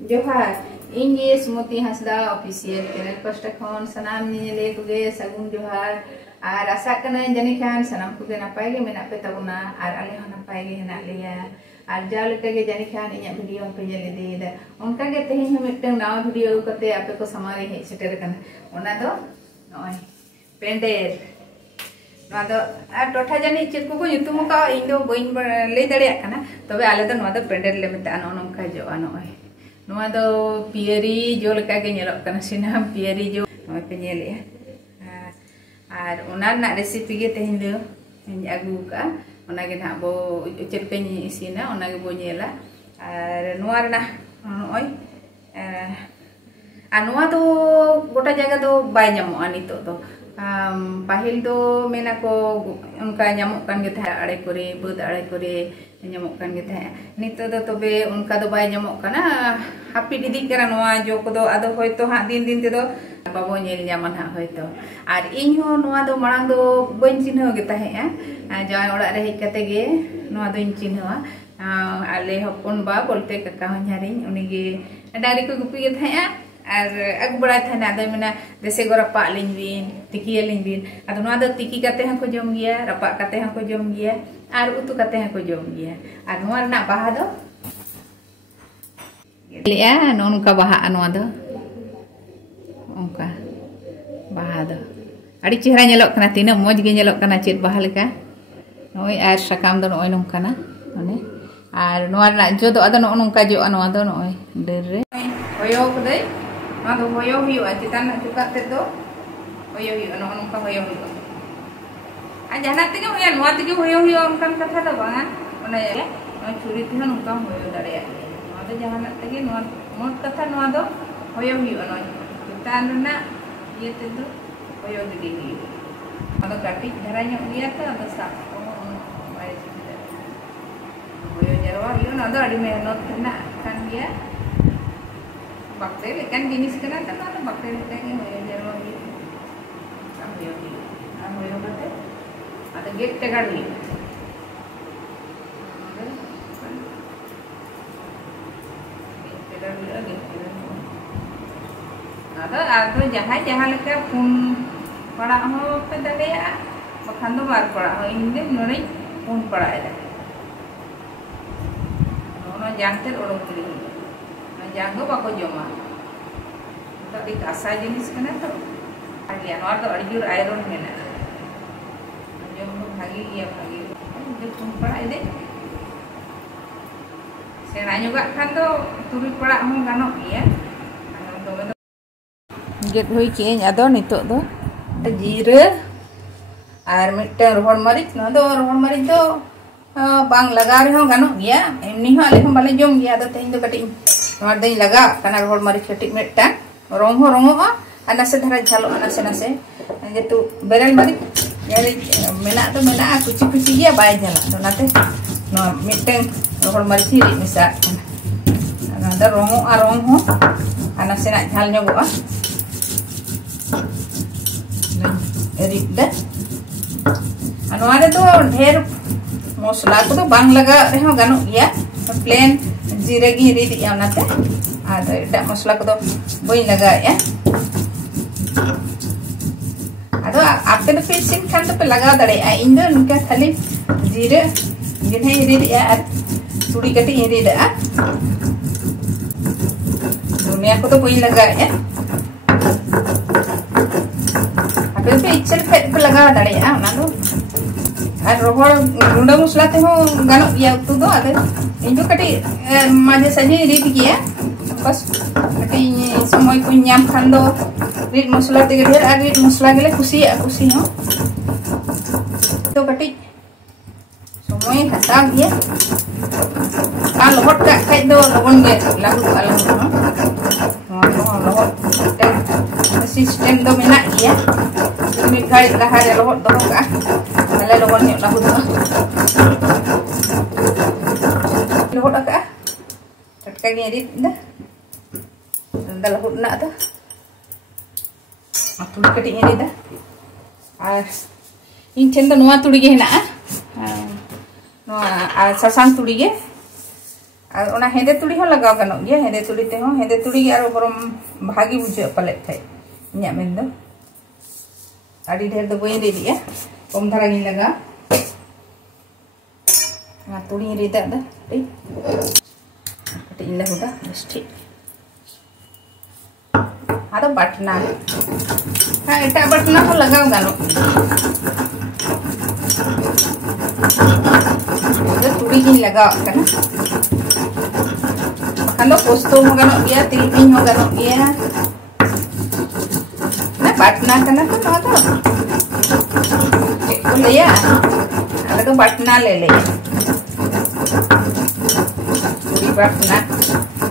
जोहार इंगे सुमति Hansda official channel pasta खन सनाम निले कुगे सगुन जोहार और आशा कना जानी खान सनाम कुगे नपाय गे मेना पे तबुना और आले हो नपाय गे हेना लिया और जाल के जानी खान इया वीडियो पे जेल इदीदा उनका गे तेहि हम मिटन नाव वीडियो कते आपे को समारे हे सेटर कना ओना दो नय पेंडेर ना दो आ टोठा जानी चेक को युतुम का इन दो बइन ले दड़िया कना तबे आले दो ना दो पेंडेर ले मेता नोनका जो नय नोआ दो पियरी जो लका के नेलक कना सिनाम पियरी जो नय पे नेले और ओना ना रेसिपी गे तेहिन दो आगु का ओना गे ना बो चेक के इसिना ओना गे बो नेला और नोआ ना नय आ नोआ दो गोटा जगह दो बाय नामो नितो दो पाहिल दो मेना को उनका नामक कान गे था आड़े करे बद आड़े करे नामक कान गे था नितो दो तबे उनका दो बाय नामक काना हापी दिदी करा नोआ जो को दो आदो होयतो हा दिन दिन ते दो बाबो नेल जामान हा होयतो और इन हो नोआ दो मांग दो बइन चिन्ह गे ताहे जाय ओड़ा रे हेज कते गे नोआ दो इन चिन्हवा आले हपन बा बोलते काका ह냐रिन उनी गे डायरी को गुपी गे थाया और अग बड़ा था आदो मेना देसे गो रपा लिन बिन तिकी लिन बिन आदो नोआ दो तिकी कते हा को जम गया रपा कते हा को जम गया और उतु कते हा को जम गया और नोआ ना बाहा दो लिया नोनका बाहा नोआ दो ओंका बाहा दो अड़ी चेहरा नेलक कना तीना मौज गे नेलक कना चेत बाहा लेका नोय आर सकाम दो नोय नोंकाना माने और नोआ ना जो दो आदो नोंका जो नोआ दो नोय डर रे होयो कदे नोआ दो होयो हुयो चितान चुका ते दो होयो हुयो नोंका होयो हुयो आ जहाना तेगे होया नोआ तेगे होयो हुयो उनकान कथा दो बांगा ओना या नोय छुरी ते नोंका होयो दाड़िया नोआ दो जहाना तेगे नोआ मोट कथा नोआ दो होयो हुयो नोय चितान ना ये ते दो होयो दिगी हुयो आदो काटी धरा ᱧᱚᱜ गया तो आदो साफ को बाय चिता होयो जरवा हुयो ना दो अड़ी मेहनत ना kan dia bakteri kan jenis kena kan ada bakteri lagi hoyo jero gitu kan hoyo kate ada get tegar ni ada jahan leka pun pada ho pe dalea bakhan do bar pada ho inde nore pun pada ada no janter orang kiri jango bako joma tadi kasa jenis kena to agia nor do adjur iron mena jom bhagi iya bhagi je pun pada ide sena juga kan do turi pada hon ganok iya get hoi ki ado nitok do jira ar mitta rohor marich no do rohor marich do bang laga re hon ganok iya emni ho ale hon bale jom iya do tehin do kating नोआ दई लगा कना role मरीच कटिक Meta रंग हो रंगोआ आना से धरा झालो आना से जेतु बेरल मरीच यारी मेना तो मेना कुची कुची गया बाय झाला तो नाते नोआ मिटें रोल मरीच रि मिसा आना द रंगोआ रंग हो आना से ना झाल ᱧᱚᱜᱚᱜᱼᱟ रि द नोआ रे तो ढेर मसला को तो बांग लगा रे हो गानो गया प्लेन जीरा गी रि दिया नाते आदो एटा मसला को तो बई लगा या आदो आपे तो फिशिंग खान तो पे लगा दड़े इन दो निका खाली जीरा गिने रि दिया तुड़ी कटी रि दा दुनिया को तो बई लगा या आपे पे इच्छा पे लगा दड़े ना दो और रोहड़ गुंडा मसला ते हो गानो या उतु दो आदे इंजो कटी माजे सजे रीत किया बस कटी समय को नाम खान दो रीत मसला ते ढेर आ रीत मसला गेले खुशी हो तो कटी समय हटा गया का लोहट का खाइ दो लगन गे लागु आलो लोहट सिस्टम दो मेना गया मी खाइ लहा रे लोहट दो का ale logon ᱧᱚᱜ ᱞᱟᱦᱩᱫ ᱞᱚᱦᱚᱫ ᱟᱠᱟ ᱴᱟᱴᱠᱟ ᱜᱮ ᱨᱤᱫ ᱫᱟ ᱞᱚᱦᱚᱫ ᱱᱟ ᱫᱚ ᱛᱩᱲᱤ ᱠᱟᱹᱴᱤᱡ ᱤᱧ ᱨᱤᱫᱟ ᱟᱨ ᱤᱧ ᱴᱷᱮᱱ ᱫᱚ ᱱᱚᱣᱟ ᱛᱩᱲᱤ ᱜᱮ ᱦᱮᱱᱟᱜᱼᱟ ᱱᱚᱣᱟ ᱟᱨ ᱥᱟᱥᱟᱝ ᱛᱩᱲᱤ ᱜᱮ और ओना हेदे तुड़ी हो लगाव गानो गया हेदे तुड़ी ते हो हेदे तुड़ी गे आरो बरम भागी बुझे पाले थे इन्या मेन दो आड़ी ढेर दो बई रेडिया कम धारा गिन लगा ना तुड़ी रेदा दा ए कटी इला होदा बस ठीक आदो बटना हां एटा बटना हो लगाव गानो तुड़ी गिन लगाव कना kalau posto mo gano dia tilping mo gano dia na batna kana to no to ko le ya ala ko batna le batna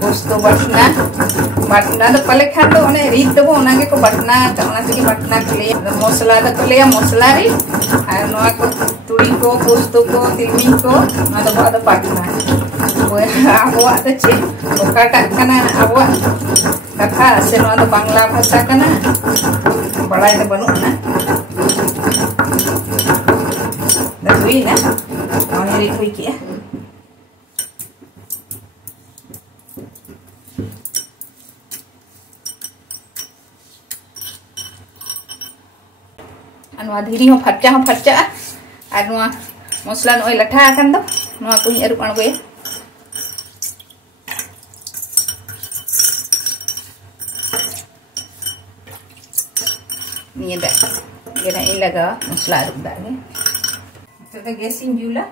posto batna to pale khan to one rit to ona ge ko batna ona se batna ke le mosla da ko le mosla ri ar no ko turi ko posto ko tilping ko na to bada batna abuak tu cik, kakak kana abuak kakak seno ada Bangla bahasa kana, balai tu banu na, dah kui na, awak ni kui kia. Anu adhiri ho facca, anu mosla noi latha akan tu, nu aku ni erup anu ya. Ni dah, kena ilaga mosla ruk dah ni. Kita gasin jula.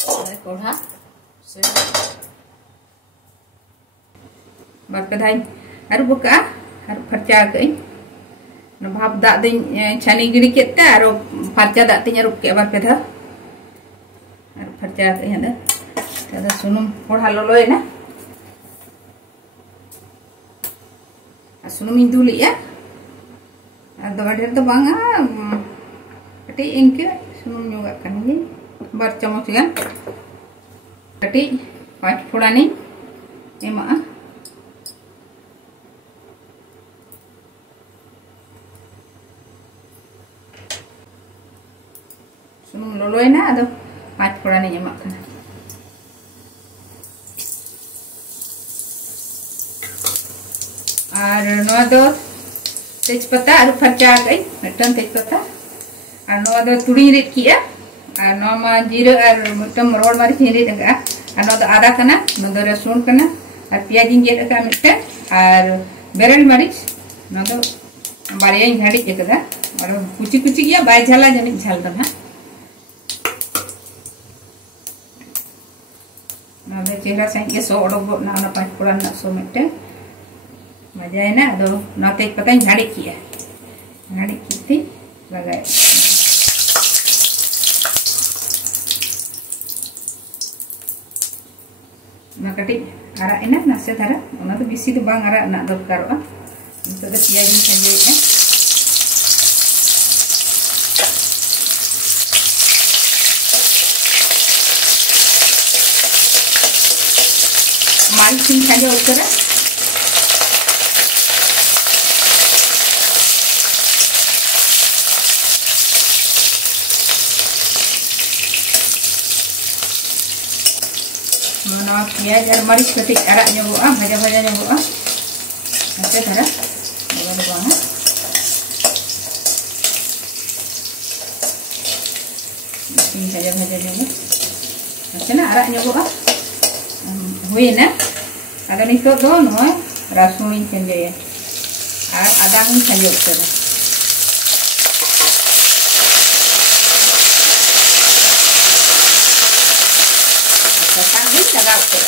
Ada korha. Berkedai. Haru buka, haru perca ke. Nabab dak ding chani gini kita haru perca dak tinya ruk ke berkedai. Haru perca ke ada. Ada sunum korha loloy na. Sunum induli ya. Ada wadah tu bangga, kati ingke sunum juga kan ni, bar camus kan, kati 5 phoda ni, emang sunum loloy na, ada 5 phoda ni emang kan. Ada nodo तेजपत्ता आलू फरचा गई mitten तेजपत्ता और no दो तुड़ी read किया और no मा जीरा और मिटन रोड मारी रीड का और नो दो आदा कना नो दो रसुन कना और प्याज इंजेट का मिटन और बेरल मरीच नो दो बारिया घाड़ी एकदा और कुची कुची किया बाय झाला जनी झाल दबा नो दो चेहरा संगे सो ओडो ना ना पांच पुरान ना सो मिटन मजा है ना दो नाते पता ही झाड़ी किया झाड़ी की थी लगाए ना कटी आरा है ना नसे थारा उना तो बिसी तो बांग आरा ना दरकार आ तो पियाज संजे है माल सिंह संजे उतरा प्याज और मरीच कटी आरा जोगोआ भाजा जोगोआ ऐसे धारा जोगोआ है भाजा जोगो ऐसे ना आरा जोगोआ हुई ना आदा नितो दो नय रसुन इन संजे और आदा हूं संजे उतरे लगा उतर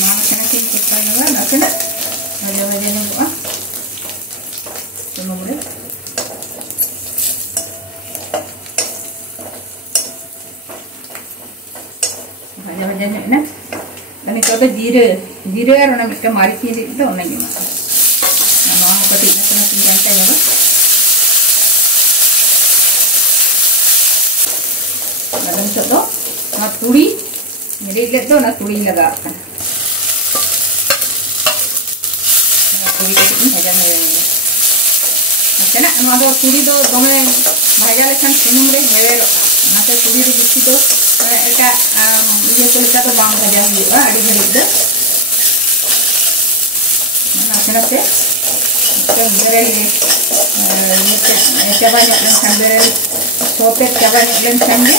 मामा कना के kita lगा ना ना भाजा जोगोआ सुनो रे भाजा ना Kami kau tu jira orang nak mari sini tu orang ni macam, nama aku ketik nak tinggal saya apa? Dalam tu, nak turi, meri lihat tu nak turi lagakan. तुरी कटिंग भाजा हेवेंगे नासेना नोआ दो तुरी दो दमे भाजा लेखान सुनुम रे हेवेरोगा नाते तुरी रे बिसी दो एटा इये को लेका तो बांग भाजा हुआ आड़ी घड़ी दो नासे नासे बेरेल चाबा लेखान बेरेल सोते चाबा लेखान गे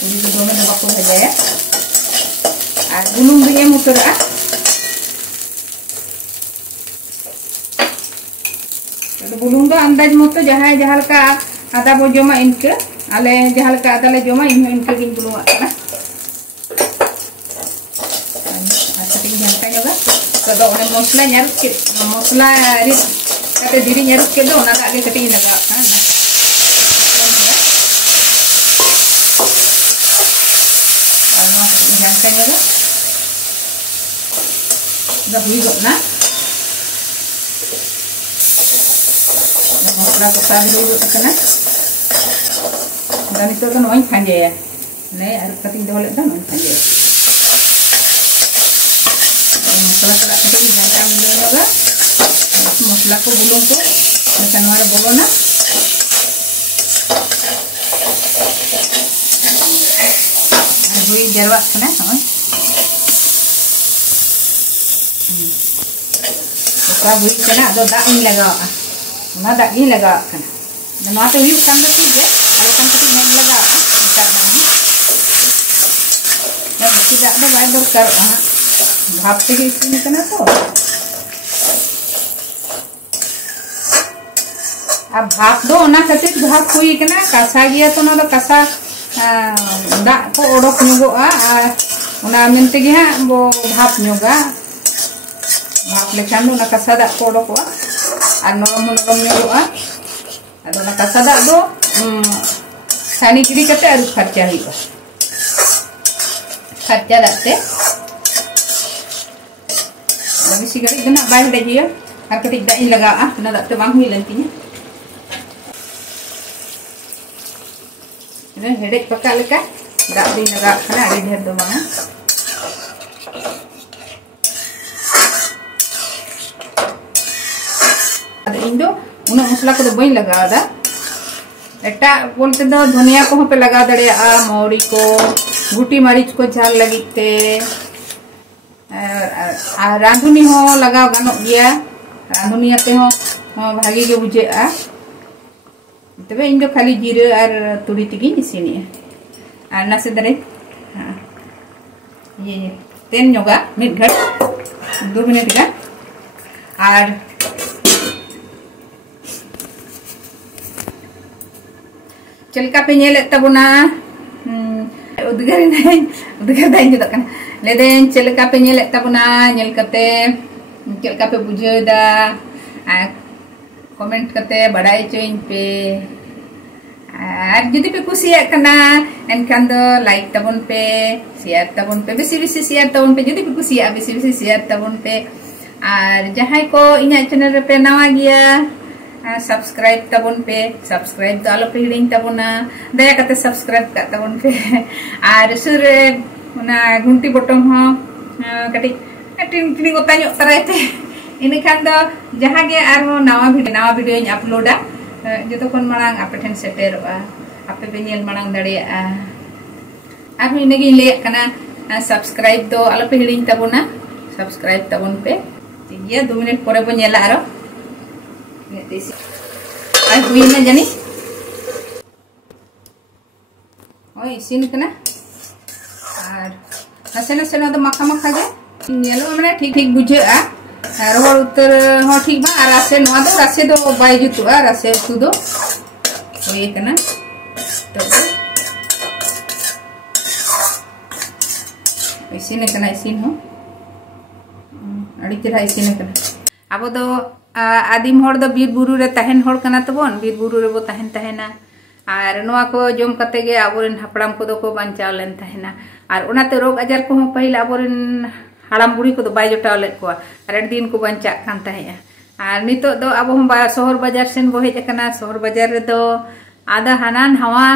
तुरी दो दमे दो बाको भाजाया और बुलुंग भी एम उतरा बुलुंग दो अंदाज मतो जहां जहां का आदा बो जमा इनके आले जहां का आदा ले जमा इन इनके गिन बुलुंग आना अच्छा टिंग जानता होगा तो दो ने मसला न्यार के मसला रि कते दिरी न्यार के दो ना आगे कटिंग लगा ना जानता होगा दा हुई गो ना मसला को साथ हुई गो कना dan itu kan orang panjang ya, nih ada cutting dulu kan orang panjang. Masa kalau cutting jangan dulu juga, masa ko bulung ko, macam mana bolong na? Hui jarwat kan, orang. Kalau hui kan, ada dak ini lega, mana dak ini lega kan? Dan mata hui kan betul je. Kalau kan kita main lagi, kita nanti, ya tidak ada baik dokter, भाप से इसमें करना तो अब भाप दो ना कते भाप हुई करना कसा गया तो ना तो कसा दा को ओडक नुगोआ उना मिनते गया वो भाप नुगा भाप लेखान ना कसा दा को ओडकोआ और नरम नुगोआ अदो ना कसा दा दो सानी गिरी कते अरु खर्चा हुआ खर्चा दाते bisi gari kena baik dah dia, aku tidak ini lega kena tak terbangun nantinya. Ini hedek pakai leka, tak di lega kena ada dia tu mana. Ada Indo, una musla ko bain lega ada. Eta बोलते दो धनिया को पे लगा दड़े मौरी को गुटी मरीच को झाल लगी ते रांधुनी हो लगाव गानो गया रांधुनी आते हो भागी के बुझे तबे इन जो खाली जीरे और तुरी तिगी इसीनी और नासे दरे ये तेन योगा मिड घट 2 मिनट का और चलका पे नेले तबुना उदगार दाइन जो तक लेदेन चलका पे नेले तबुना नेल कते चलका पे बुझेदा कमेंट कते बड़ाई चोइन पे जुदी पे कुसिया कना एनखान दो लाइक तबुन पे शेयर तबुन पे बेसी बेसी शेयर तबुन पे जुदी पे कुसिया बेसी बेसी शेयर तबुन पे और जहां को इना चैनल पे नवा गया सब्सक्राइब तबुन पे सब्सक्राइब तो आलो पे हिडिंग तबुना दया कते सब्सक्राइब का तबुन पे और सुर ना घंटी बटन हो कटी टिन टिन को ताño तरायते इन खान दो जहां गे आर नवा वीडियो इन अपलोडा जतो कोन मांग आपे ठन सेटेरवा आपे पे नेल मांग दड़िया आर इनेगी ले कना सब्सक्राइब दो आलो पे हिडिंग तबुना सब्सक्राइब तबुन पे ये 2 मिनट परे बो नेला आरो आई हुई ना जानी ओए इसिन कना और नसे नसे ना तो मखा मखा गे नेलो माने ठीक ठीक बुझे रोहर उत्तर हो ठीक बा रासे नवा दो रासे दो बाय जुतु रासे तु दो होय कना तो इसिन कना इसिन हो अड़ी तेरा इसिन कना अब दो आदिम हर दो बीर बुरु रे तहन हर कना तबन बीर बुरु रे बो तहन तहना और नोआ को जम कते गे आबोरेन हापड़ाम को दो को बांचाव लेन तहना और ओनाते रोग आजार को पहिल आबोरेन हाड़ाम बुढ़ी को दो बाय जोटाव ले को और दिन को बांचा कान तहया और नितो दो आबो हम शहर बाजार सेन बो हेज कना शहर बाजार रे दो आदा हानान हवा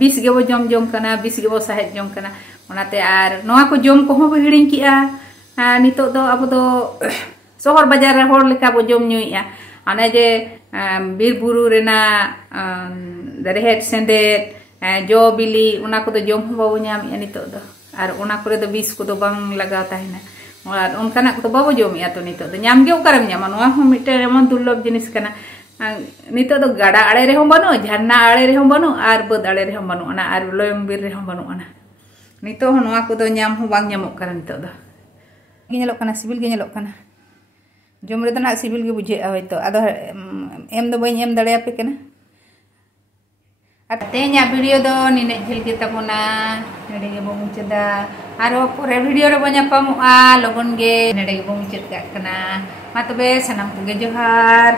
20 गे बो जम कना 20 गे बो साहेज जम कना ओनाते और नोआ को जम को हो हिडिंग किया नितो दो आबो दो sohor bajar hor leka bo jom nyuia ane je bir buru rena rehet sendet jo bili una ko do jom babo nyam ya nito do ar una kore do bis ko do bang lagaw tahina ar onkana ko babo jom ya to nito do nyam ge ukaram nyama noa ho mite emon duर्लभ जिनिस kana nito do gada ale re hom banu jharna ale re hom banu ar bod ale re hom banu ana ar loyong bir re hom banu ana nito ho noa ko do nyam ho bang nyamok kana nito do gi nyelok kana sibil gi nyelok kana jom re do na sibil ge bujhe hoyto ado em do bain em dare ape kana atenya video do nine jil kita puna nede ge bong ceda aro pore video re banya pamu'a logon ge nede ge bong ced gak kana matobe sanam tuge johar.